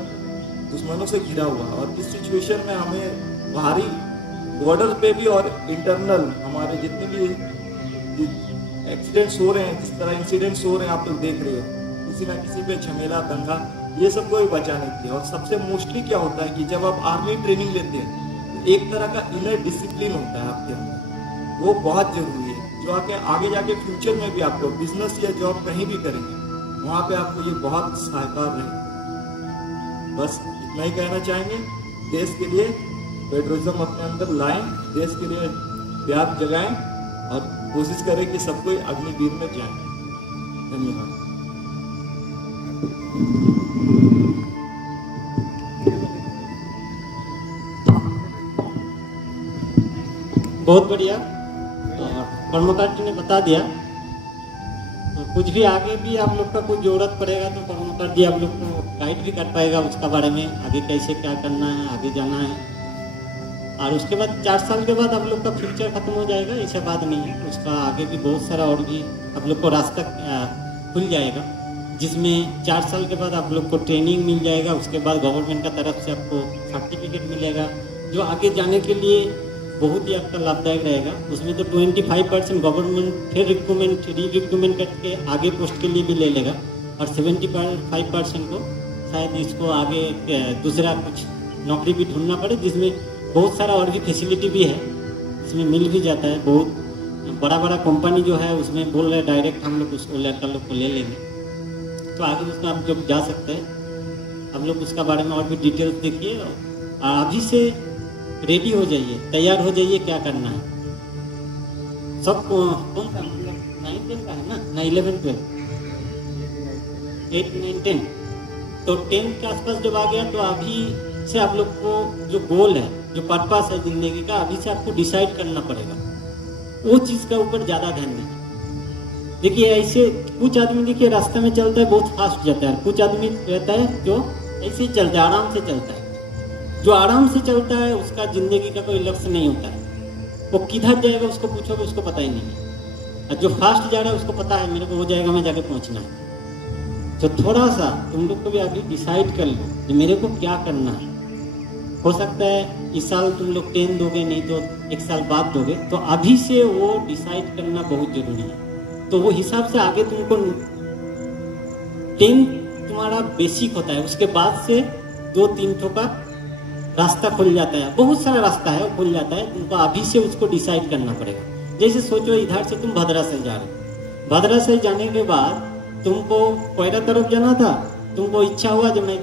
दुश्मनों से घिरा हुआ है और इस सिचुएशन में हमें बाहरी बॉर्डर पे भी और इंटरनल हमारे जितने भी एक्सीडेंट्स हो रहे हैं, जिस तरह इंसिडेंट्स हो रहे हैं आप लोग देख रहे हो, किसी ना किसी पे झमेला दंगा, ये सब कोई बचा नहीं किया। और सबसे मोस्टली क्या होता है कि जब आप आर्मी ट्रेनिंग लेते हैं तो एक तरह का इनर डिसिप्लिन होता है आपके अंदर, वो बहुत जरूरी है, जो आगे जाके फ्यूचर में भी आप लोग बिजनेस या जॉब कहीं भी करेंगे वहाँ पे आपको ये बहुत सहायकार रहेगा। बस इतना ही कहना चाहेंगे, देश के लिए पेट्रियटिज्म अपने अंदर लाएं, देश के लिए प्यार जगाएं और कोशिश करें कि सब कोई अग्निवीर में जाए। धन्यवाद। बहुत बढ़िया, कर्मकांड जी ने बता दिया। तो कुछ भी आगे भी आप लोग का कुछ जरूरत पड़ेगा तो कर्मकांड जी आप लोग को गाइड भी कर पाएगा उसका बारे में, आगे कैसे क्या करना है, आगे जाना है। और उसके बाद 4 साल के बाद आप लोग का फ्यूचर खत्म हो जाएगा, ऐसा बात नहीं है, उसका आगे भी बहुत सारा और भी आप लोग को रास्ता खुल जाएगा, जिसमें 4 साल के बाद आप लोग को ट्रेनिंग मिल जाएगा। उसके बाद गवर्नमेंट का तरफ से आपको सर्टिफिकेट मिलेगा जो आगे जाने के लिए बहुत ही आपका लाभदायक रहेगा। उसमें तो 25% गवर्नमेंट फिर रिक्रूटमेंट करके आगे पोस्ट के लिए भी ले लेगा, और 75% को शायद इसको आगे दूसरा कुछ नौकरी भी ढूंढना पड़े, जिसमें बहुत सारा और भी फैसिलिटी भी है, इसमें मिल भी जाता है। बहुत बड़ा कंपनी जो है उसमें बोल रहे हैं डायरेक्ट हम लोग उसको लड़का लोग को ले लेंगे, तो आगे उसमें आप लोग जा सकते हैं। आप लोग उसका बारे में और भी डिटेल्स देखिए, और अभी से रेडी हो जाइए, तैयार हो जाइए क्या करना है। सब कौन सा 9-10 का है ना 11-12 8-9-10, तो 10 के आसपास जब आ गया तो अभी से आप लोग को जो गोल है, जो पर्पस है जिंदगी का, अभी से आपको डिसाइड करना पड़ेगा। वो चीज़ का ऊपर ज़्यादा ध्यान दीजिए। देखिए ऐसे कुछ आदमी देखिए रास्ते में चलता है बहुत फास्ट जाता है, कुछ आदमी रहता है जो ऐसे ही चलता है, आराम से चलता है। जो आराम से चलता है उसका ज़िंदगी का कोई लक्ष्य नहीं होता है, वो किधर जाएगा उसको पूछोगे उसको पता ही नहीं है। और जो फास्ट जा रहा है उसको पता है मेरे को वो जाएगा में जाके पहुँचना है। तो थोड़ा सा तुम लोग को भी अभी डिसाइड कर लो कि मेरे को क्या करना है। हो सकता है इस साल तुम लोग 10 दोगे, नहीं तो 1 साल बाद दोगे, तो अभी से वो डिसाइड करना बहुत जरूरी है। तो वो हिसाब से आगे तुमको 10 तुम्हारा बेसिक होता है, उसके बाद से 2-3 ठो का रास्ता खुल जाता है, बहुत सारा रास्ता है वो खुल जाता है। तुमको अभी से उसको डिसाइड करना पड़ेगा। जैसे सोचो इधर से तुम भद्रा से जा रहे, भद्रा से जाने के बाद तुमको कोयरा तरफ जाना था, तुमको इच्छा हुआ जब मैं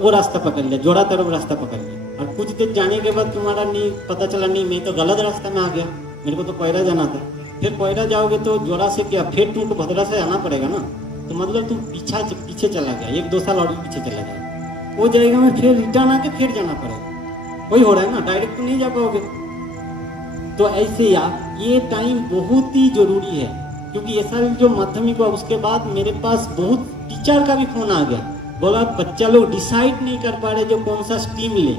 वो रास्ता पकड़ लिया, जोड़ा तरफ रास्ता पकड़ लिया, और कुछ देर जाने के बाद तुम्हारा नहीं पता चला नहीं मैं तो गलत रास्ता में आ गया, मेरे को तो कोयरा जाना था। फिर कोयरा जाओगे तो जोड़ा से क्या फिर तुमको भद्रा से आना पड़ेगा ना, तो मतलब तुम पीछे चला गया, 1-2 साल और भी पीछे चला गया। वो जाएगा में फिर रिटर्न आके फिर जाना पड़ेगा, वही हो रहा है ना, डायरेक्ट तो नहीं जा पाओगे। तो ऐसे यार ये टाइम बहुत ही जरूरी है, क्योंकि ऐसा जो माध्यमिक हुआ उसके बाद मेरे पास बहुत टीचर का भी फोन आ गया, बोला बच्चा लोग डिसाइड नहीं कर पा रहे जो कौन सा स्ट्रीम ले,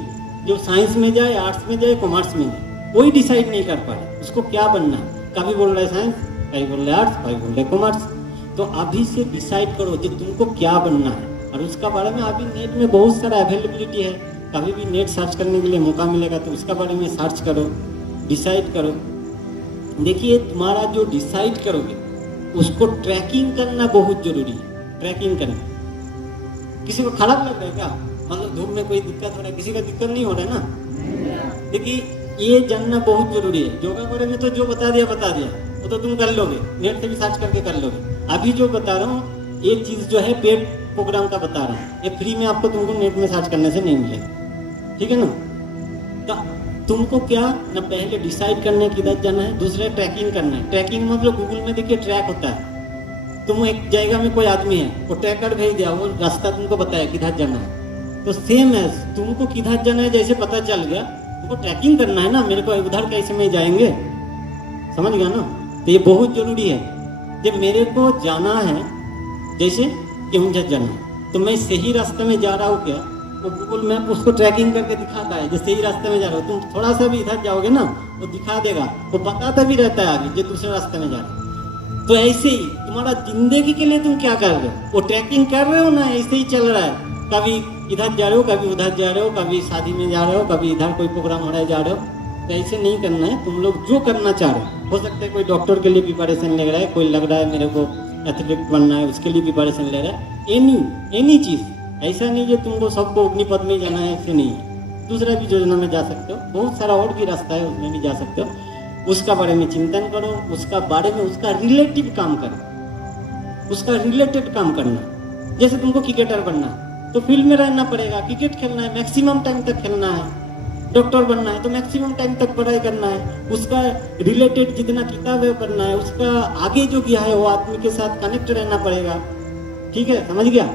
जो साइंस में जाए, आर्ट्स में जाए, कॉमर्स में जाए, कोई डिसाइड नहीं कर पा रहे उसको क्या बनना है। कभी बोल रहे साइंस, कभी बोल रहे आर्ट्स, कभी बोल रहे कॉमर्स। तो अभी से डिसाइड करो कि तुमको क्या बनना है, और उसका बारे में अभी नेट में बहुत सारा अवेलेबिलिटी है। कभी भी नेट सर्च करने के लिए मौका मिलेगा तो उसका बारे में सर्च करो, डिसाइड करो। देखिए तुम्हारा जो डिसाइड करोगे उसको ट्रैकिंग करना बहुत जरूरी है। ट्रैकिंग करना, किसी को खराब लग रहा है क्या, मतलब धूप में कोई दिक्कत हो रहा है, किसी का दिक्कत नहीं हो रहा है ना। देखिए ये जानना बहुत जरूरी है। योगा करेंगे तो जो बता दिया वो तो तुम कर लोगे, नेट से भी सर्च करके कर लोगे। अभी जो बता रहा हूँ ये चीज़ जो है पेड प्रोग्राम का बता रहा हूँ, ये फ्री में आपको तुमको नेट में सर्च करने से नहीं मिलेगा, ठीक है ना। तो तुमको क्या ना पहले डिसाइड करना है किधर जाना है, दूसरा ट्रैकिंग करना है। ट्रैकिंग मतलब गूगल में देखिए ट्रैक होता है, तुम एक जगह में कोई आदमी है वो ट्रैकर भेज दिया, वो रास्ता तुमको बताया किधर जाना है। तो सेम है, तुमको किधर जाना है जैसे पता चल गया, तुमको ट्रैकिंग करना है ना, मेरे को उधर कैसे में जाएंगे, समझ गया ना। तो ये बहुत जरूरी है। जब मेरे को जाना है जैसे केवंझर जाना है तो मैं सही रास्ते में जा रहा हूँ क्या, तो गूगल मैप उसको ट्रैकिंग करके दिखाता है, जैसे ही रास्ते में जा रहे हो तुम थोड़ा सा भी इधर जाओगे ना वो दिखा देगा, वो बताता भी रहता है आगे जो दूसरे रास्ते में जा रहे हो। तो ऐसे ही तुम्हारा जिंदगी के लिए तुम क्या कर रहे हो, वो ट्रैकिंग कर रहे हो ना, ऐसे ही चल रहा है। कभी इधर जा रहे हो, कभी उधर जा रहे हो, कभी शादी में जा रहे हो, कभी इधर कोई प्रोग्राम हो रहा है जा रहे हो। तो ऐसे नहीं करना है। तुम लोग जो करना चाह रहे हो सकता है कोई डॉक्टर के लिए प्रिपरेशन ले रहा है, कोई लग रहा है मेरे को एथलीट बनना है उसके लिए प्रिपरेशन ले रहा है। एनी चीज़, ऐसा नहीं है तुमको सबको अग्निपथ में जाना है, ऐसे नहीं है। दूसरा भी योजना में जा सकते हो, बहुत सारा और भी रास्ता है उसमें भी जा सकते हो। उसका बारे में चिंतन करो, उसका बारे में उसका रिलेटिव काम करो, उसका रिलेटेड काम करना। जैसे तुमको क्रिकेटर बनना है तो फील्ड में रहना पड़ेगा, क्रिकेट खेलना है, मैक्सिमम टाइम तक खेलना है। डॉक्टर बनना है तो मैक्सिमम टाइम तक पढ़ाई करना है, उसका रिलेटेड जितना किताब है करना है, उसका आगे जो गया है वो आदमी के साथ कनेक्ट रहना पड़ेगा, ठीक है, समझ गया,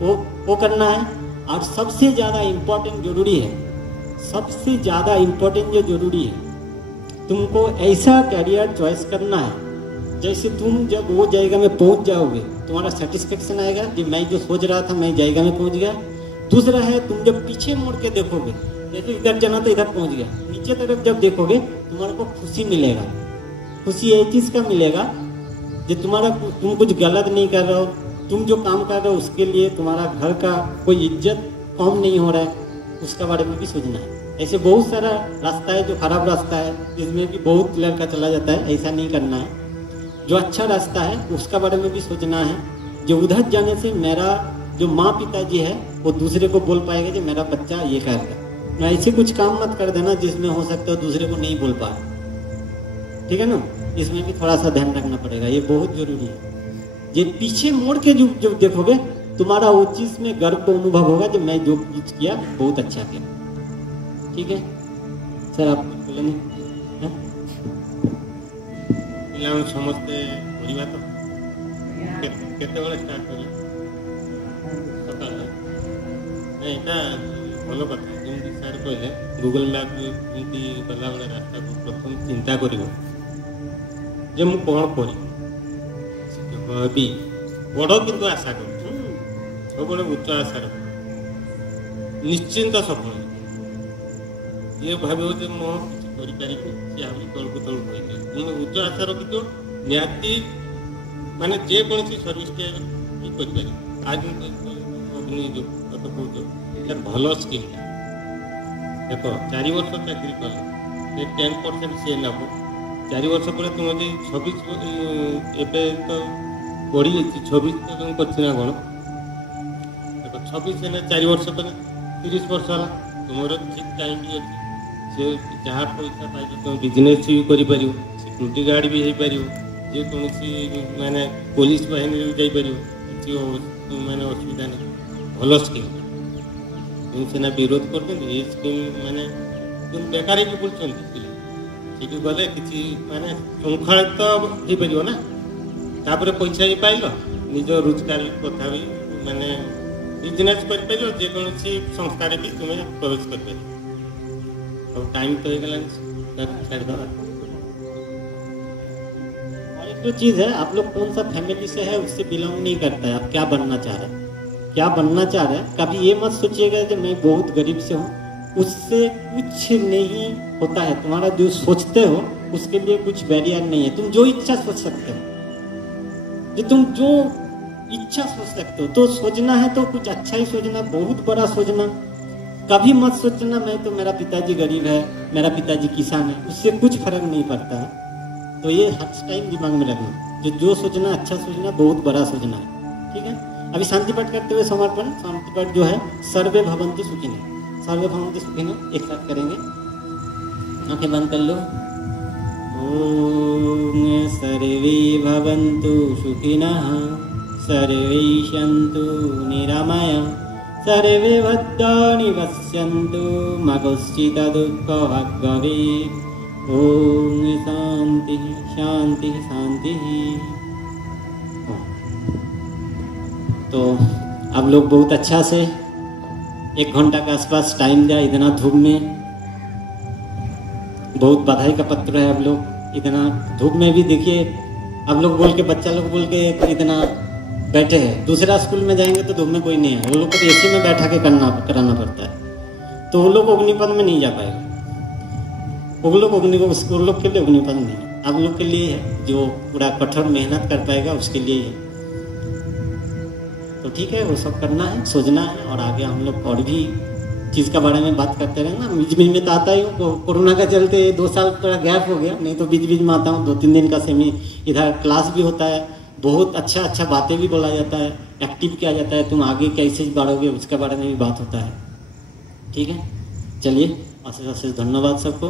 वो करना है। और सबसे ज़्यादा इम्पोर्टेंट जरूरी है, सबसे ज़्यादा इम्पोर्टेंट जो जरूरी है, तुमको ऐसा कैरियर चॉइस करना है जैसे तुम जब वो जाएगा में पहुंच जाओगे तुम्हारा सेटिस्फेक्शन आएगा कि मैं जो सोच रहा था मैं जाएगा में पहुंच गया। दूसरा है तुम जब पीछे मुड़ के देखोगे, जैसे इधर जाना तो इधर पहुंच गया, नीचे तरफ जब देखोगे तुम्हारे को खुशी मिलेगा। खुशी ये चीज़ का मिलेगा जो तुम कुछ गलत नहीं कर रहे हो, तुम जो काम कर रहे हो उसके लिए तुम्हारा घर का कोई इज्जत कम नहीं हो रहा है, उसका बारे में भी सोचना है। ऐसे बहुत सारा रास्ता है जो खराब रास्ता है, जिसमें भी बहुत लड़का चला जाता है। ऐसा नहीं करना है। जो अच्छा रास्ता है उसका बारे में भी सोचना है। जो उधर जाने से मेरा जो माँ पिताजी है वो दूसरे को बोल पाएगा कि मेरा बच्चा ये कर रहा है। ना ऐसे कुछ काम मत कर देना जिसमें हो सकता है दूसरे को नहीं बोल पाए। ठीक है ना, इसमें भी थोड़ा सा ध्यान रखना पड़ेगा, ये बहुत जरूरी है। ये पीछे मोड़ के जो देखोगे तुम्हारा वो चीज में गर्व को अनुभव होगा कि मैं जो कुछ किया बहुत अच्छा किया। ठीक है सर, आप कुछ बोलेंगे? ପିଲାମାନେ ସମସ୍ତେ କରିବା ତ କେତେବେଳେ ଷ୍ଟାର୍ଟ କରିବା? ସକାଳେ? ଏଇଟା ଭଲ କଥା। ଯେମିତି ସାର୍ କହିଲେ ଗୁଗଲ ମ୍ୟାପ୍ ଏମିତି ଗଲାବେଳେ ରାସ୍ତାକୁ ପ୍ରଥମେ ଚିନ୍ତା କରିବ ଯେ ମୁଁ କ'ଣ କରିବି। ବି ବଡ଼ କିନ୍ତୁ ଆଶା କରୁଛୁ, ସବୁବେଳେ ଉଚ୍ଚ ଆଶା ରଖ, ନିଶ୍ଚିନ୍ତ ସଫଳ। ଯିଏ ଭାବିବ ଯେ ମୁଁ କିଛି କରିପାରିବି ସିଏ ଆହୁରି ତଳକୁ ତଳକୁ ହୋଇଯିବ। କିନ୍ତୁ ଉଚ୍ଚ ଆଶା ରଖିଥିବ ନିହାତି ମାନେ ଯେକୌଣସି ସର୍ଭିସଟେ ବି କରିପାରିବ। ଆଜି ଅଗ୍ନି ଯେଉଁ କଥା କହୁଛ ଏଇଟା ଭଲ ସ୍କିମ୍ଟା। ଦେଖ 4 ବର୍ଷ ଚାକିରି କଲେ 10% ସିଏ ନେବ। 4 ବର୍ଷ ପରେ ତୁମେ ଯଦି 26 ଏବେ ତ ବଢ଼ିଯାଇଛି 26 କରିଛି ନା କ'ଣ? ଦେଖ 26 ହେଲେ 4 ବର୍ଷ ପରେ 30 ବର୍ଷ ହେଲା। ତୁମର ଠିକ୍ ଟାଇମ୍ ବି ଅଛି। ସେ ଯାହା ପଇସା ପାଇବ ତୁମେ ବିଜନେସ୍ ବି କରିପାରିବ, ସିକ୍ୟୁରିଟି ଗାର୍ଡ଼ ବି ହେଇପାରିବ, ଯେକୌଣସି ମାନେ ପୋଲିସ ବାହିନୀରେ ବି ଯାଇପାରିବ। କିଛି ମାନେ ଅସୁବିଧା ନାହିଁ। ଭଲ ସ୍କିମ୍। ତୁମେ ସିନା ବିରୋଧ କରୁଛନ୍ତି ଏ ସ୍କିମ୍ ମାନେ ତୁମେ ବେକାର ହେଇକି ବୁଲୁଛନ୍ତି ପିଲା। ସେଠି ଗଲେ କିଛି ମାନେ ଶୃଙ୍ଖଳିତ ହେଇପାରିବ ନା। ତାପରେ ପଇସା ବି ପାଇଲ, ନିଜ ରୋଜଗାର କଥା ବି ମାନେ ବିଜନେସ୍ କରିପାରିବ, ଯେକୌଣସି ସଂସ୍ଥାରେ ବି ତୁମେ ପ୍ରବେଶ କରିପାରିବ। अब टाइम तो और एक जो चीज़ है, आप लोग कौन सा फैमिली से है उससे बिलोंग नहीं करता है। आप क्या बनना चाह रहे हैं, क्या बनना चाह रहे हैं। कभी ये मत सोचिएगा कि मैं बहुत गरीब से हूँ, उससे कुछ नहीं होता है। तुम्हारा जो सोचते हो उसके लिए कुछ बैरियर नहीं है। तुम जो इच्छा सोच सकते हो, तुम जो इच्छा सोच सकते हो, तो सोचना है तो कुछ अच्छा ही सोचना, बहुत बड़ा सोचना। कभी मत सोचना मैं तो मेरा पिताजी गरीब है, मेरा पिताजी किसान है, उससे कुछ फर्क नहीं पड़ता है। तो ये हर टाइम दिमाग में रखना, जो सोचना अच्छा सोचना, बहुत बड़ा सोचना है। ठीक है, अभी शांति पाठ करते हुए समर्पण। शांति पाठ जो है सर्वे भवन्तु सुखिनः, सर्वे भवन्तु सुखिनः एक साथ करेंगे। आंखें बंद कर लो। ओम सर्वे भवन्तु सुखिनः, सर्वे सन्तु निरामया, सर्वे भद्राणि पश्यन्तु मा कश्चित् दुःखभाग् भवेत्। ओम शांति शांति शांति। तो आप लोग बहुत अच्छा से 1 घंटा के आसपास टाइम दिया, इतना धूप में। बहुत बधाई का पत्र है। आप लोग इतना धूप में भी देखिए, आप लोग बोल के, बच्चा लोग बोल के इतना बैठे हैं। दूसरा स्कूल में जाएंगे तो धूप में कोई नहीं है, वो लोग को तो एसी में बैठा के कराना पड़ता है। तो वो लोग अग्निपथ में नहीं जा पाएगा। वो लोग के लिए अग्निपथ नहीं है, आप लोग के लिए है। जो पूरा कठोर मेहनत कर पाएगा उसके लिए है। तो ठीक है, वो सब करना है, सोचना है। और आगे हम लोग और भी चीज़ के बारे में बात करते रहेंगे। बीच बीच में तो आता ही हूँ, कोरोना का चलते 2 साल थोड़ा गैप हो गया, नहीं तो बीच बीच में आता हूँ। 2-3 दिन का सेमी इधर क्लास भी होता है, बहुत अच्छा बातें भी बोला जाता है, एक्टिव किया जाता है। तुम आगे कैसे बढ़ोगे उसके बारे में भी बात होता है। ठीक है, चलिए अशेष धन्यवाद सबको।